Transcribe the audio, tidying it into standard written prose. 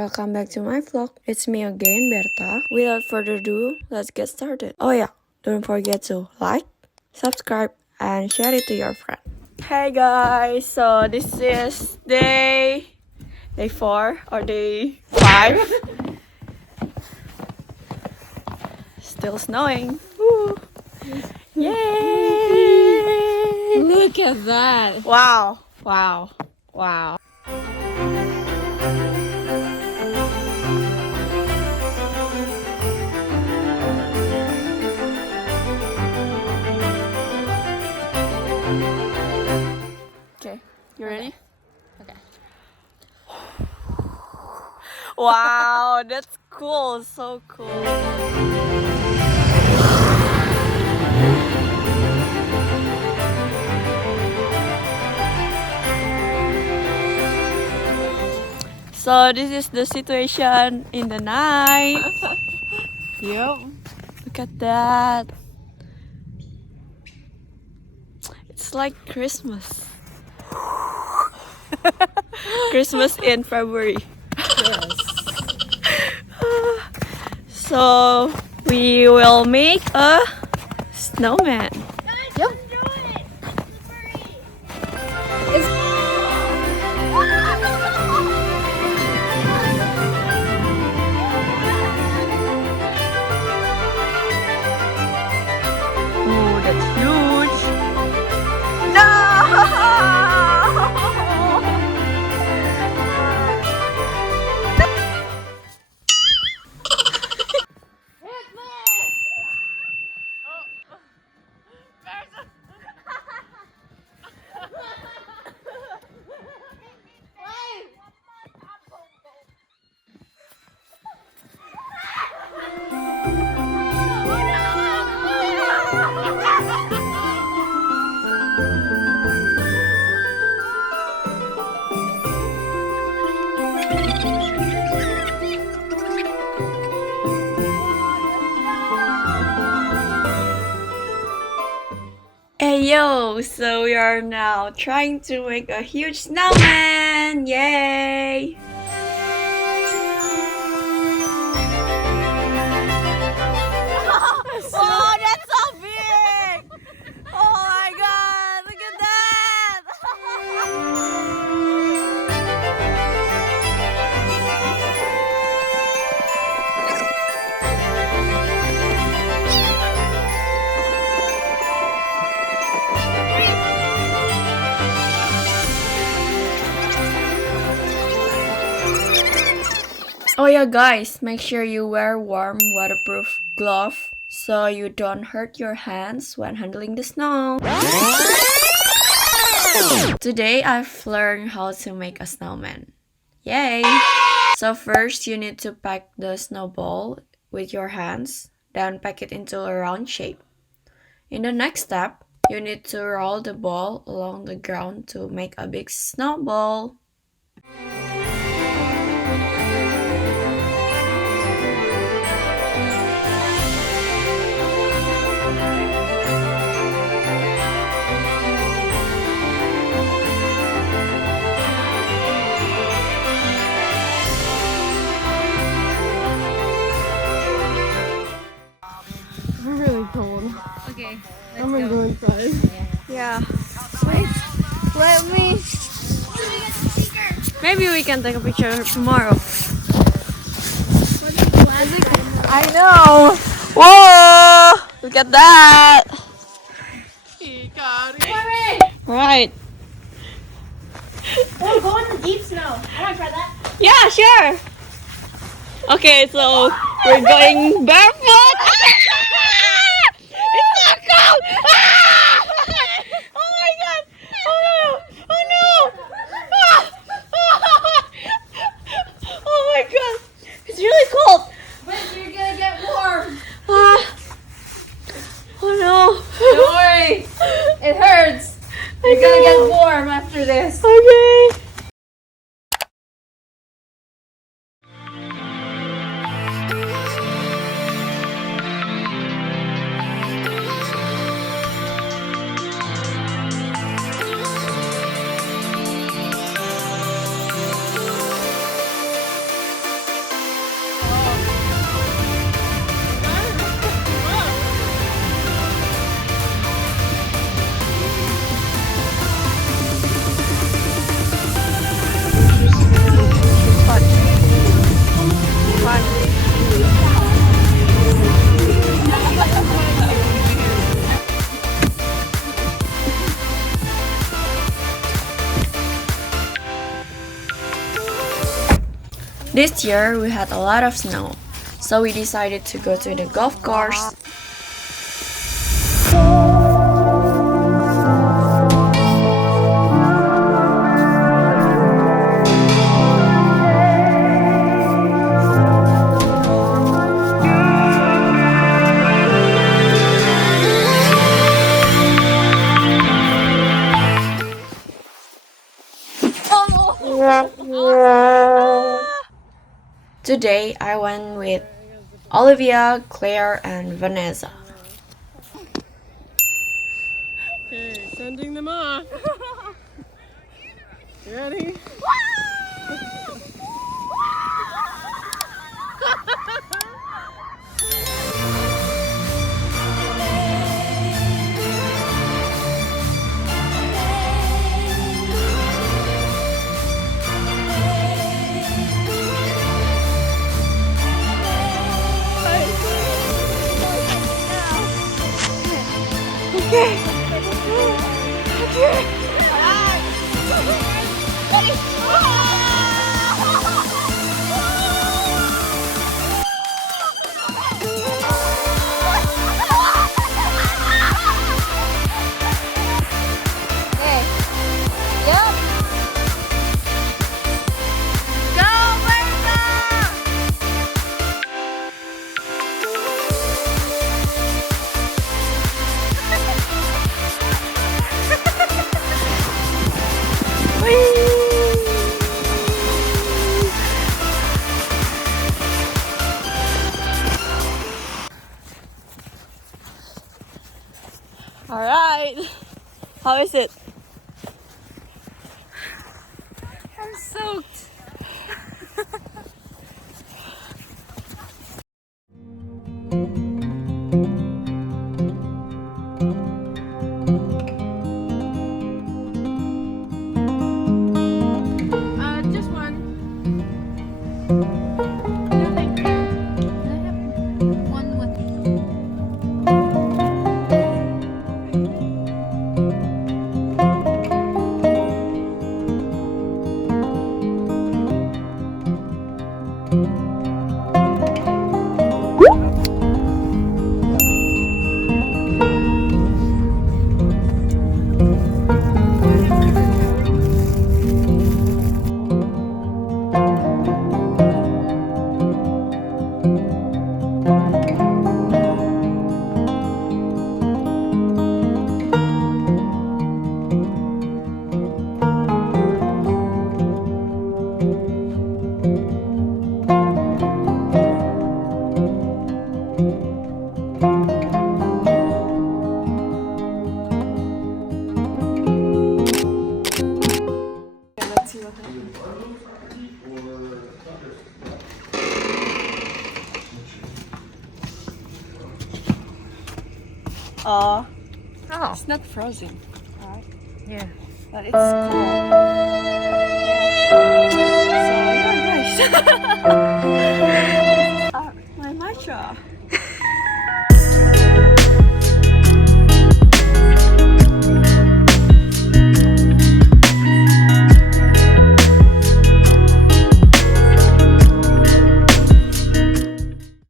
welcome back to my vlog. It's me again, Bertha. Without further ado, let's get started. Oh yeah, don't forget to like, subscribe, and share it to your friend. Hey guys, so this is day 4 or day 5. Still snowing. Woo. Yay! Look at that. Wow. Okay, you ready? Okay. Wow, that's cool. So cool. So this is the situation in the night. Yep. Look at that. It's like Christmas. Christmas in February. Yes. So we will make a snowman. Yep. Oh, that's huge. No! Hey yo, so we are now trying to make a huge snowman! Yay! Oh, that's so big! Oh my god, look at that! Oh yeah guys, make sure you wear warm waterproof gloves so you don't hurt your hands when handling the snow. Today I've learned how to make a snowman. Yay! So first you need to pack the snowball with your hands, then pack it into a round shape. In the next step, you need to roll the ball along the ground to make a big snowball. Really cold. Okay, I'm gonna go inside. Yeah. Wait, let me. Maybe we can take a picture tomorrow. I know. Whoa! Look at that! Right. Oh, go in the deep snow. I want to try that. Yeah, sure. Okay, so we're going barefoot. It's so cold. Oh my god. Oh no. Oh no. Oh my god. It's really cold. But you're gonna get warm. Oh no. Don't worry. It hurts. You're gonna get warm after this. Okay. This year we had a lot of snow, so we decided to go to the golf course. Today I went with Olivia, Claire, and Vanessa. Okay, sending them off. You ready? Alright, how is it? I'm soaked. Just one. No, thank you. Can I have one with? Oh, Oh, it's not frozen, yeah. but it's cool. So, yeah, guys. My matcha.